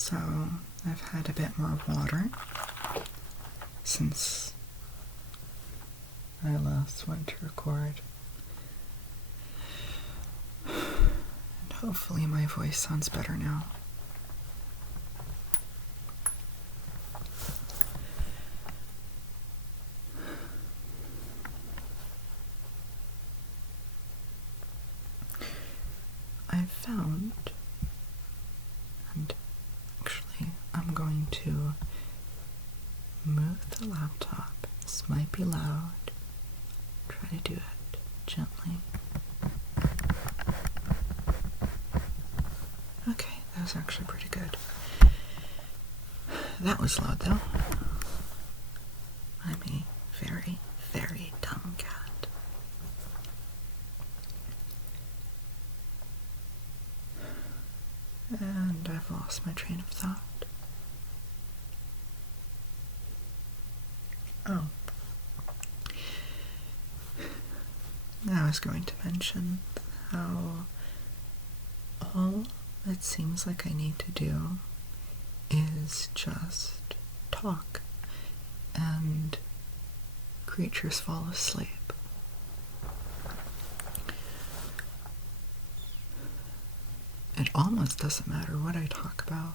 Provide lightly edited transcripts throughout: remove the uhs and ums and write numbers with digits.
So I've had a bit more water since I last went to record. And hopefully my voice sounds better now. I've found, and actually I'm going to move the laptop. This might be loud. Try to do it gently. Okay, that was actually pretty good. That was loud though. I'm a very, very dumb cat. And I've lost my train of thought. Oh. I was going to mention how all it seems like I need to do is just talk and creatures fall asleep. It almost doesn't matter what I talk about.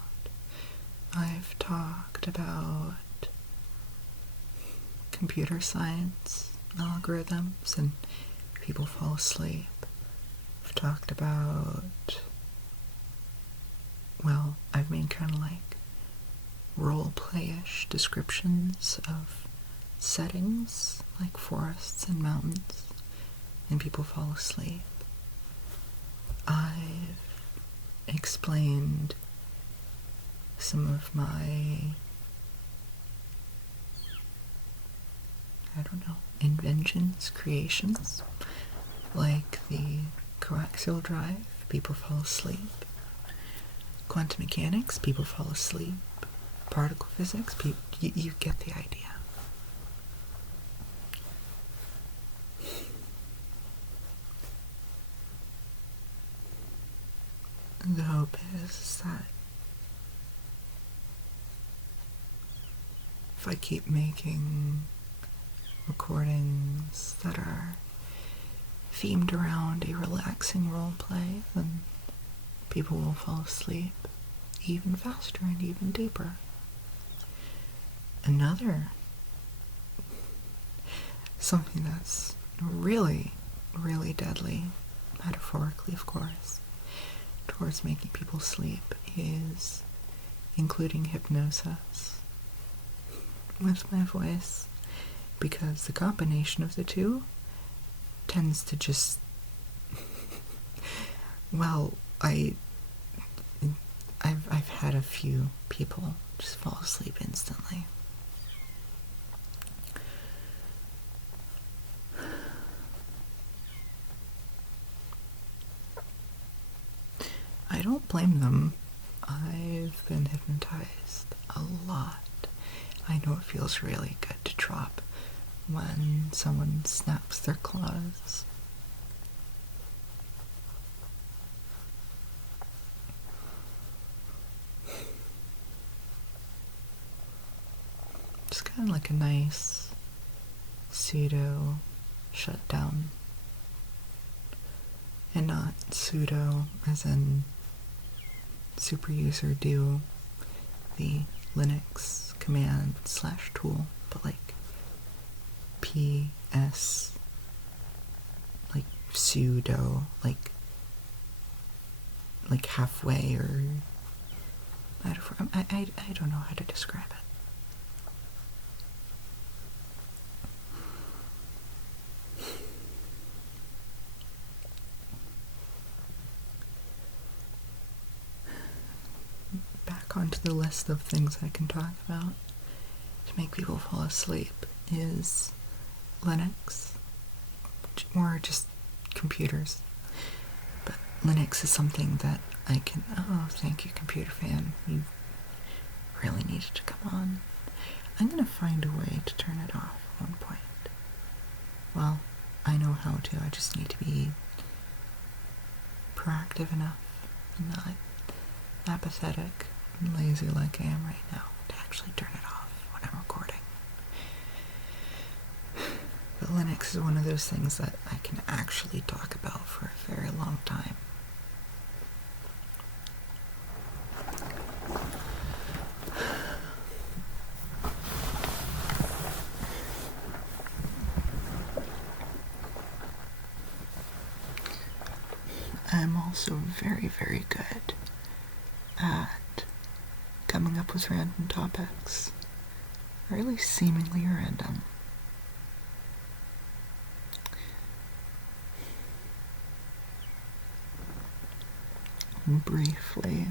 I've talked about computer science, algorithms, and people fall asleep. I've talked about, well, I've made kind of like role-play-ish descriptions of settings, like forests and mountains, and people fall asleep. I've explained some of my, inventions, creations, like the coaxial drive, people fall asleep. Quantum mechanics, people fall asleep. Particle physics, you get the idea. The hope is that if I keep making recordings that are themed around a relaxing role play, then people will fall asleep even faster and even deeper. Another, something that's really, really deadly, metaphorically of course, towards making people sleep is including hypnosis with my voice, because the combination of the two tends to just, well, I've had a few people just fall asleep instantly. I don't blame them. I've been hypnotized a lot. I know it feels really good to drop when someone snaps their claws. It's kind of like a nice pseudo shutdown. And not pseudo as in super user do the Linux command / tool, but like PS, like pseudo, like halfway, or I don't know how to describe it. Onto the list of things I can talk about to make people fall asleep is Linux, or just computers. But Linux is something that I can, oh, thank you, computer fan, you really needed to come on. I'm gonna find a way to turn it off at one point. Well, I know how to, I just need to be proactive enough and not apathetic lazy like I am right now to actually turn it off when I'm recording. But Linux is one of those things that I can actually talk about for a very long time. I'm also very, very good at coming up with random topics, or at least seemingly random. Briefly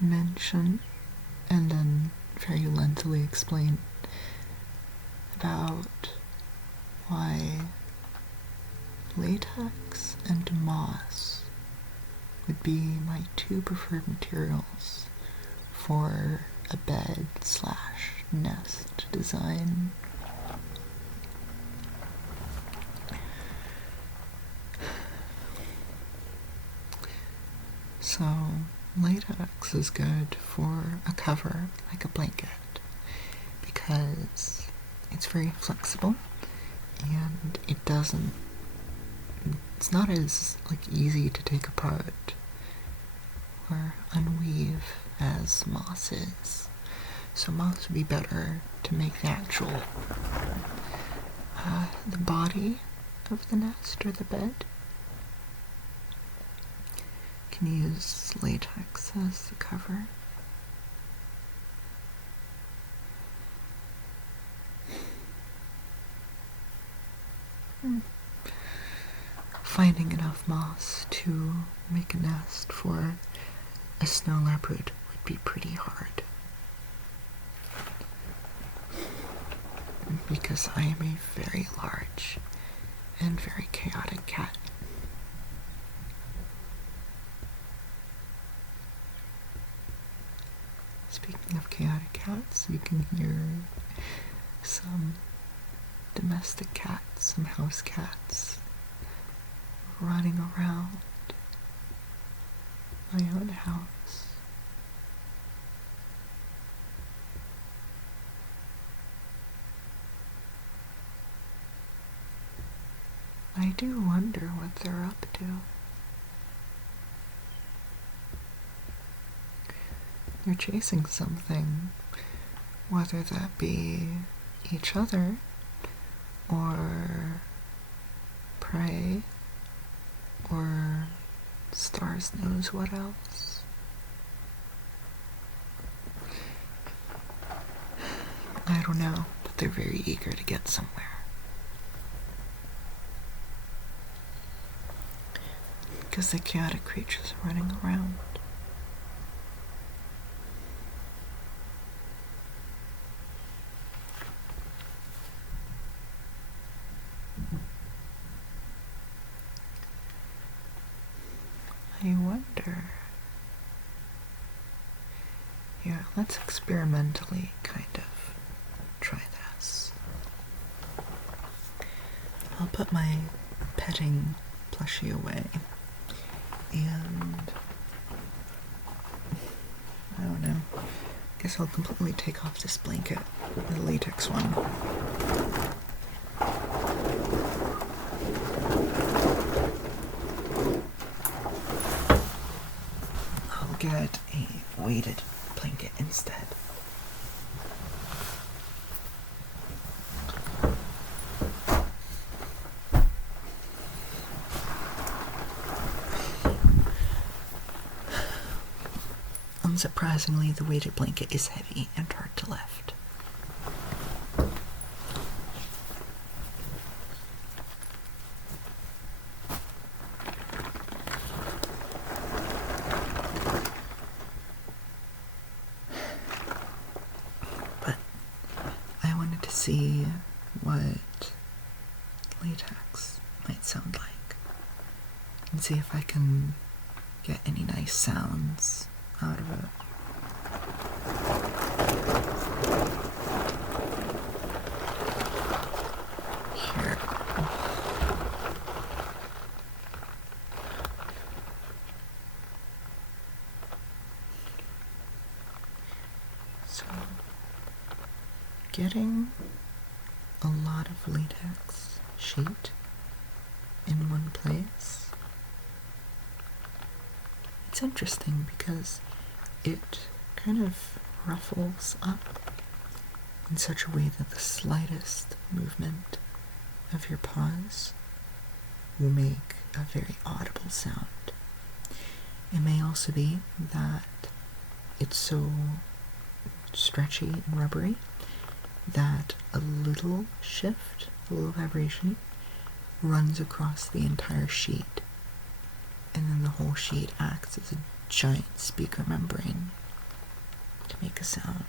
mention and then very lengthily explain about why latex and moss would be my two preferred materials for a bed/nest design. So, latex is good for a cover, like a blanket, because it's very flexible and it's not as easy to take apart or unweave as moss is. So moss would be better to make the actual the body of the nest or the bed. You can use latex as the cover. Finding enough moss to make a nest for a snow leopard would be pretty hard, because I am a very large and very chaotic cat. Speaking of chaotic cats, you can hear some domestic cats, some house cats running around my own house. I do wonder what they're up to. They're chasing something, whether that be each other or prey or stars knows what else. I don't know, but they're very eager to get somewhere. Because the chaotic creatures are running around. I wonder. Yeah, let's experimentally kind of try this. I'll put my petting plushie away, and I don't know. Guess I'll completely take off this blanket, the latex one. Get a weighted blanket instead. Unsurprisingly, the weighted blanket is heavy and hard to lift. See what latex might sound like and see if I can get any nice sounds out of it. Here. getting a lot of latex sheet in one place, it's interesting because it kind of ruffles up in such a way that the slightest movement of your paws will make a very audible sound. It may also be that it's so stretchy and rubbery that a little shift, a little vibration, runs across the entire sheet, and then the whole sheet acts as a giant speaker membrane to make a sound.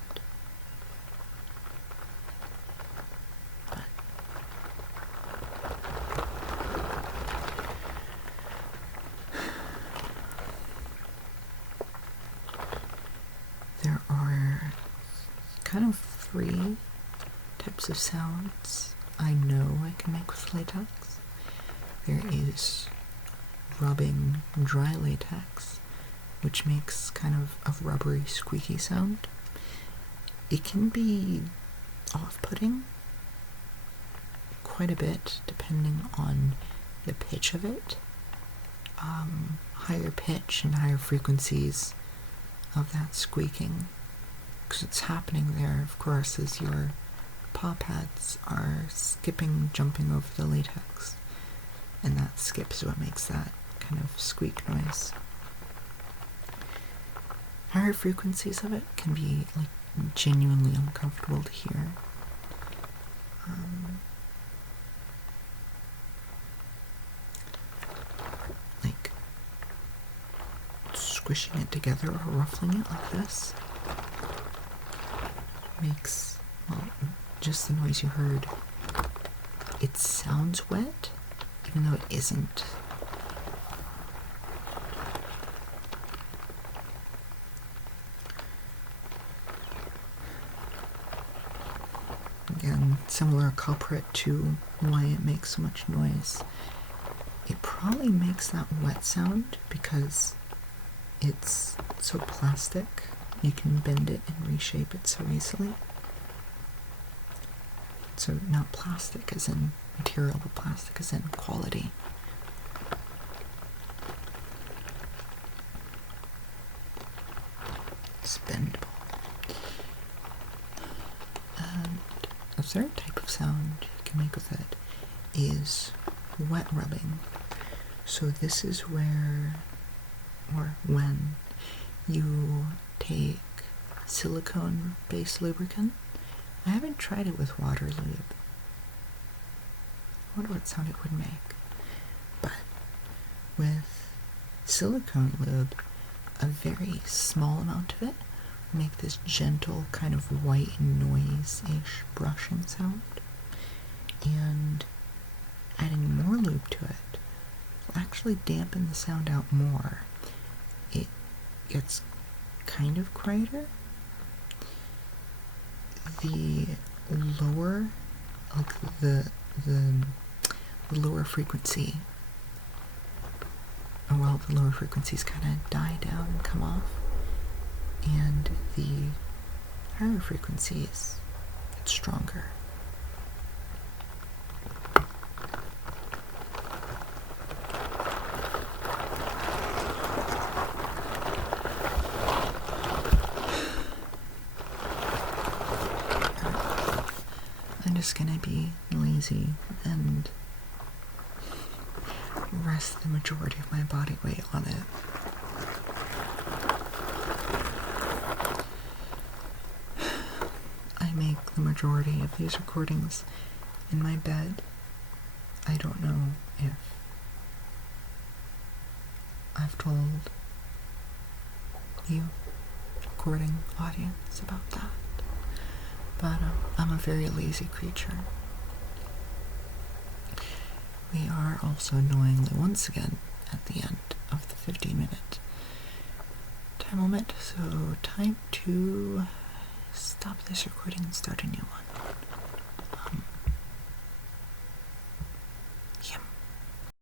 But there are kind of 3 types of sounds I know I can make with latex. There is rubbing dry latex, which makes kind of a rubbery, squeaky sound. It can be off-putting quite a bit depending on the pitch of it. Higher pitch and higher frequencies of that squeaking, because it's happening there, of course, as your paw pads are skipping, jumping over the latex, and that skip is what makes that kind of squeak noise. Higher frequencies of it can be like genuinely uncomfortable to hear. Like squishing it together or ruffling it like this makes, well, just the noise you heard. It sounds wet, even though it isn't. Again, similar culprit to why it makes so much noise. It probably makes that wet sound because it's so plastic. You can bend it and reshape it so easily. So not plastic as in material, but plastic as in quality. It's bendable. And a third type of sound you can make with it is wet rubbing. So this is where, or when, you take silicone-based lubricant. I haven't tried it with water lube. I wonder what sound it would make. But with silicone lube, a very small amount of it will make this gentle kind of white noise-ish brushing sound. And adding more lube to it will actually dampen the sound out more. It gets kind of quieter. The lower, like the lower frequency, well, the lower frequencies kind of die down and come off, and the higher frequencies get stronger. I'm just gonna be lazy and rest the majority of my body weight on it. I make the majority of these recordings in my bed. I don't know if I've told you, recording audience, about that. But I'm a very lazy creature. We are also annoyingly once again at the end of the 15-minute time limit, so time to stop this recording and start a new one.